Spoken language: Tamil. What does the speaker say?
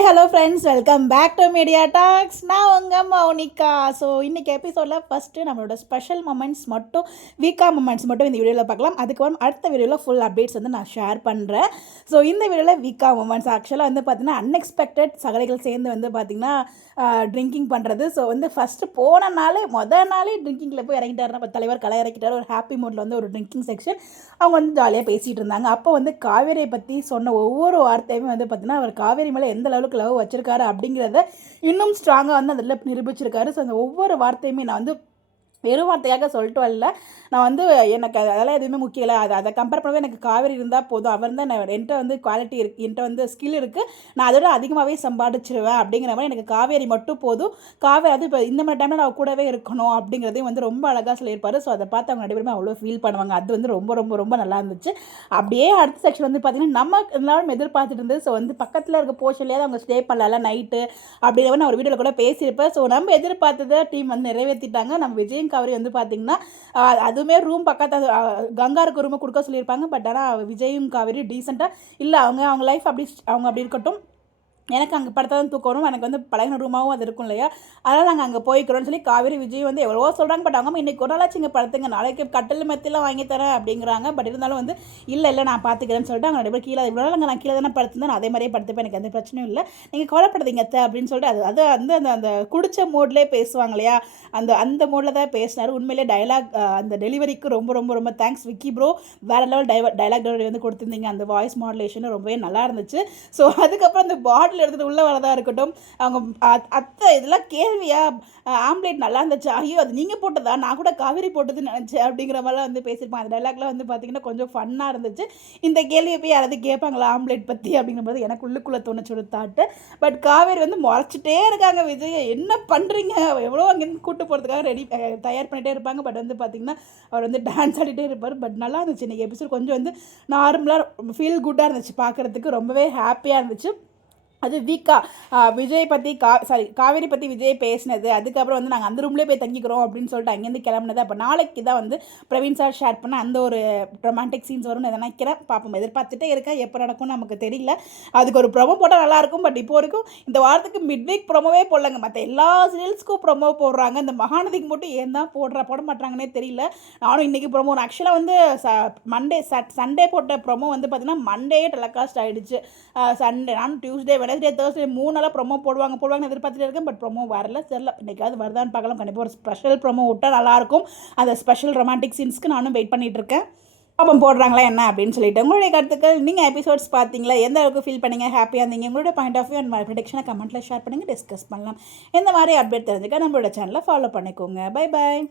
Hi hello friends, welcome back to media talks. நான் உங்கள் மௌனிகா. ஸோ இன்றைக்கி எபிசோடில் ஃபஸ்ட்டு நம்மளோட ஸ்பெஷல் மொமெண்ட்ஸ் மட்டும், வீக்கா மொமெண்ட்ஸ் மட்டும் இந்த வீடியோவில் பார்க்கலாம். அதுக்கப்புறம் அடுத்த வீடியோவில் ஃபுல் அப்டேட்ஸ் வந்து நான் ஷேர் பண்ணுறேன். ஸோ இந்த வீடியோவில் வீக்கா மொமெண்ட்ஸ் ஆக்சுவலாக வந்து பார்த்திங்கன்னா அன்எக்ஸ்பெக்டட் சகலைகள் சேர்ந்து வந்து பார்த்திங்கன்னா ட்ரிங்கிங் பண்ணுறது. ஸோ வந்து ஃபஸ்ட்டு போன நாளே நாளே ட்ரிங்கிங்கில் போய் இறங்கிட்டார். நம்ம தலைவர் கலை இறக்கிட்டார். ஒரு ஹாப்பி மூடில் வந்து ஒரு ட்ரிங்கிங் செக்ஷன் அவங்க வந்து ஜாலியாக பேசிகிட்டு இருந்தாங்க. அப்போ வந்து காவேரியை பற்றி சொன்ன ஒவ்வொரு வார்த்தையுமே வந்து பார்த்திங்கன்னா அவர் காவேரி மேலே எந்த லெவலுக்கு லவ் வச்சிருக்காரு அப்படிங்கிறத இன்னும் ஸ்ட்ராங்காக வந்து அதில் நிரூபிச்சிருக்காரு. ஸோ அந்த ஒவ்வொரு வார்த்தையுமே நான் வந்து வெறும் வார்த்தையாக சொல்லிட்டு வரல. நான் வந்து எனக்கு அதெல்லாம் எதுவுமே முக்கியம் இல்லை. அதை கம்பேர் பண்ணவே எனக்கு காவேரி இருந்தால் போதும். அவர் தான் என்கிட்ட வந்து குவாலிட்டி இருக்குது, என்கிட்ட வந்து ஸ்கில் இருக்குது, நான் அதோட அதிகமாகவே சம்பாதிச்சிருவேன் அப்படிங்கிற மாதிரி எனக்கு காவேரி மட்டும் போதும். காவேரி அது இப்போ இந்த மாதிரி டைமில் நான் கூடவே இருக்கணும் அப்படிங்கிறதையும் வந்து ரொம்ப அழகாக சொல்லியிருப்பார். ஸோ அதை பார்த்து அவங்க நடைபெறுமே அவ்வளோ ஃபீல் பண்ணுவாங்க. அது வந்து ரொம்ப ரொம்ப ரொம்ப நல்லா இருந்துச்சு. அப்படியே அடுத்த செக்ஷன் வந்து பார்த்திங்கன்னா நம்ம எல்லாரும் எதிர்பார்த்துட்டு இருந்தது. ஸோ வந்து பக்கத்தில் இருக்க போர்ஷன்லேயே அவங்க ஸ்டே பண்ணல நைட்டு அப்படிங்கிற மாதிரி நான் ஒரு வீடியோவில் கூட பேசியிருப்பேன். ஸோ நம்ம எதிர்பார்த்ததை டீம் வந்து நிறைவேற்றிட்டாங்க. நம்ம விஜய் காவேரி வந்து பார்த்திங்கன்னா அதுவுமே ரூம் பக்கத்து கங்காருக்கு ரூமை கொடுக்க சொல்லியிருப்பாங்க. பட் ஆனால் விஜயும் காவேரி டீசெண்டாக இல்லை, அவங்க லைஃப் அப்படி இருக்கட்டும், எனக்கு அங்கே படுத்தா தான் தூக்கணும், எனக்கு வந்து பழகின ரூமாகவும் அது இருக்கும் இல்லையா, அதனால் நாங்கள் அங்கே போய்க்கிறோன்னு சொல்லி காவேரி விஜய் வந்து எவ்வளவோ சொல்கிறாங்க. பட் அவங்க இன்றைக்கி ஒரு நாளாச்சு இங்கே படுத்துங்க, நாளைக்கு கட்டில் மெத்திலாம் வாங்கி தரேன் அப்படிங்கிறாங்க. பட் இருந்தாலும் வந்து இல்லை நான் பார்த்துக்கிறேன்னு சொல்லிட்டு அவங்க ரெண்டு பேர் கீழே இவ்வளோ நாள் நான் கீழே தானே படுத்துருந்தேன், நான் அதே மாதிரியே படுத்துப்பேன், எனக்கு எந்த பிரச்சனையும் இல்லை, நீங்கள் கவலைப்படுறீங்க அத்தை அப்படின்னு சொல்லிட்டு அது வந்து அந்த குடிச்ச மோட்லேயே பேசுவாங்க இல்லையா, அந்த மோடில் தான் பேசினார். உண்மையிலே டைலாக் அந்த டெலிவரிக்கு ரொம்ப ரொம்ப ரொம்ப தேங்க்ஸ் விக்கி ப்ரோ. வேறு லெவல் டைலாக் டெலிவரி வந்து கொடுத்துருந்தீங்க. அந்த வாய்ஸ் மாடுலேஷன் ரொம்பவே நல்லா இருந்துச்சு. ஸோ அதுக்கப்புறம் அந்த பாட்டில் எடுத்துகிட்டு உள்ளே வரதாக இருக்கட்டும், அவங்க அத்தை இதெல்லாம் கேள்வியா, ஆம்லேட் நல்லா இருந்துச்சு, ஐயோ அது நீங்கள் போட்டதா, நான் கூட காவேரி போட்டதுன்னு நினச்சேன் அப்படிங்கிற மாதிரிலாம் வந்து பேசியிருப்பாங்க. அந்த டைலாக்லாம் வந்து பார்த்திங்கன்னா கொஞ்சம் ஃபன்னாக இருந்துச்சு. இந்த கேள்வியை போய் யாராவது கேட்பாங்களா ஆம்லேட் பற்றி அப்படிங்கும்போது எனக்கு உள்ளுக்குள்ளே தோணுச்சு ஒரு தாட்டு. பட் காவேரி வந்து முறைச்சிட்டே இருக்காங்க, விஜய் என்ன பண்ணுறீங்க, எவ்வளோ அங்கேருந்து கூட்டு போகிறதுக்காக தயார் பண்ணிகிட்டே இருப்பாங்க. பட் வந்து பார்த்திங்கன்னா அவர் வந்து டான்ஸ் ஆடிட்டே இருப்பார். பட் நல்லா இருந்துச்சு இன்றைக்கி எபிசோட். கொஞ்சம் வந்து நார்மலாக ஃபீல் குட்டாக இருந்துச்சு, பார்க்குறதுக்கு ரொம்பவே ஹாப்பியாக இருந்துச்சு. அது வீக்கா விஜய் பற்றி காவேரி பற்றி விஜய் பேசினது, அதுக்கப்புறம் வந்து நாங்கள் அந்த ரூம்லேயே போய் தங்கிக்கிறோம் அப்படின்னு சொல்லிட்டு அங்கேருந்து கிளம்புனது. அப்போ நாளைக்கு தான் வந்து பிரவீன் சார் ஷேர் பண்ண அந்த ஒரு ரொமான்டிக் சீன்ஸ் வரும்னு நினைக்கிறேன். பார்ப்போம், எதிர்பார்த்துட்டே இருக்கேன், எப்போ நடக்கும்னு நமக்கு தெரியல. அதுக்கு ஒரு ப்ரொமோ போட்டால் நல்லாயிருக்கும். பட் இப்போ வரைக்கும் இந்த வாரத்துக்கு மிட் வீக் ப்ரொமோவே போடலங்க. மற்ற எல்லா சீரியல்ஸ்க்கும் ப்ரொமோ போடுறாங்க, இந்த மகாநதிக்கு மட்டும் ஏன் தான் போட மாட்டாங்கன்னே தெரியல. நானும் இன்றைக்கி ப்ரொமோ ஆக்சுவலாக வந்து சண்டே போட்ட ப்ரொமோ வந்து பார்த்திங்கன்னா மண்டே டெலிகாஸ்ட் ஆகிடுச்சு. சண்டே நானும் டியூஸ்டே வெனஸ்டே தேர்ஸ்டே 3 நாளாக ப்ரொமோ போடுவாங்க எதிர்பார்த்துட்டு இருக்கேன். பட் ப்ரொமோ வரல, தெரியல இன்றைக்காவது வருதான்னு பார்க்கலாம். கண்டிப்பாக ஒரு ஸ்பெஷல் ப்ரொமோ விட்டால் நல்லாயிருக்கும். அந்த ஸ்பெஷல் ரொமான்டிக் சீன்ஸ்க்கு நானும் வெயிட் பண்ணிகிட்டு இருக்கேன். பாப்பம் போடுறாங்களா என்ன அப்படின்னு சொல்லிட்டு. உங்களுடைய கருத்துக்கள், நீங்கள் எபிசோட்ஸ் பார்த்தீங்களா, எந்த அளவுக்கு ஃபீல் பண்ணீங்க, ஹாப்பியாக இருந்தீங்க, உங்களோட பாயிண்ட் ஆஃப் வியூ அண்ட் ப்ரெடிக்ஷனை கமெண்ட்டில் ஷேர் பண்ணுங்கள், டிஸ்கஸ் பண்ணலாம். இந்த மாதிரி அப்டேட் தெரிஞ்சுக்க நம்மளோட சேனலை ஃபாலோ பண்ணிக்கோங்க. Bye bye.